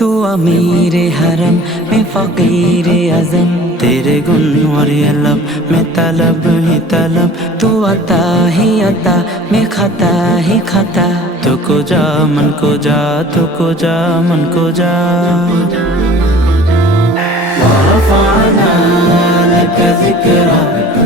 तू अमीर हरम मैं फकीर आजम तेरे गुन और अलब मैं तलब ही तलब तू अता ही अता मैं खता ही खता तू को जा मन को जा तू को जा मन को जा ورفعنا لك ذكرك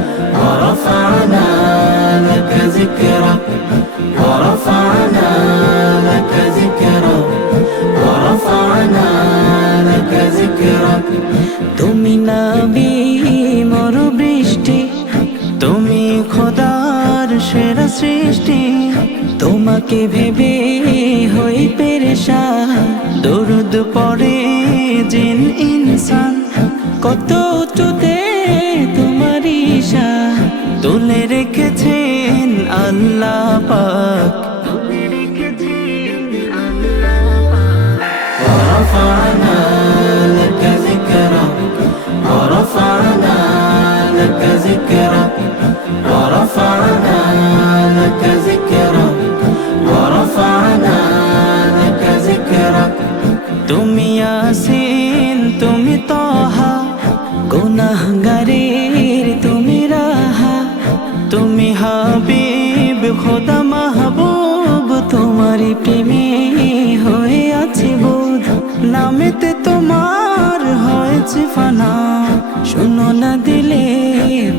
তুমি নাবি মরু বৃষ্টি তুমি খোদার সেরা সৃষ্টি তোমাকে ভেবে হই পেরেশা দরুদ পড়ে জিন ইনসান কত উঁচুতে তোমার ঈশা তুলে রেখেছেন আল্লাহ পাক। রেখেছেন আল্লাহ পাক। খোদা মাহবুব, তোমারই প্রেমে হয়ে আছে বোধ। নামেতে তোমার হয়েছে ফানা শুনো না দিলে,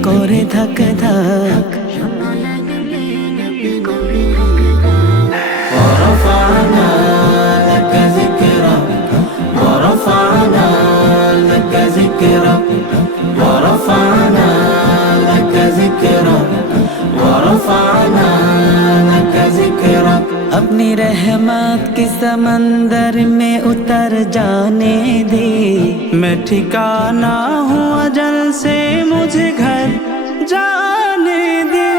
করে ধাক ধাক अपनी रहमत के समंदर में उतर जाने दे। मैं ठिकाना हूँ अजल से मुझे घर जाने दे।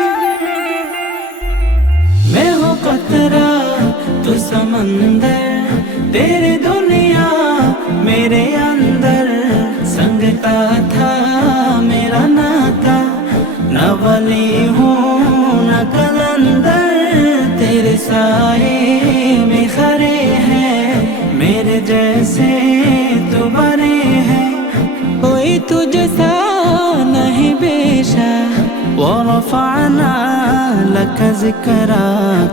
मैं हूँ कतरा, तू समंदर, तेरे दुनिया मेरे अंदर संगता तेरे साए में खरे हैं मेरे जैसे तो बड़े हैं कोई तुझसा नहीं बेशा ورفعنا لك ذكرك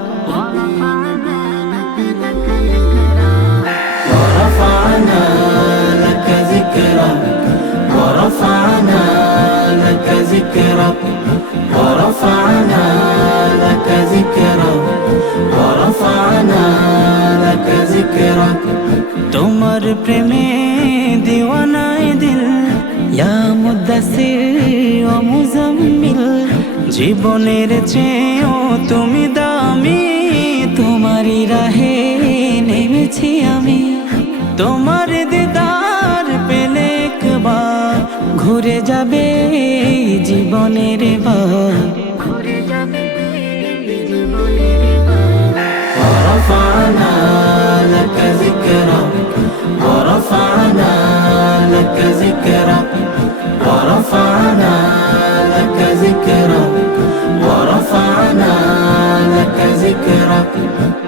ورفعنا لك ذكرك ورفعنا لك ذكرك ورفعنا তোমার প্রেমে দিওয়ানায় দিল মুদাসির জীবনের চেয়েও তুমি দামি, তোমারই রাহে নেমেছি আমি। তোমার দিদার পেলে একবার ঘুরে যাবে জীবনের বার ذكرك ورفعنا لك ذكرك ورفعنا لك ذكرك ورفعنا لك ذكرك.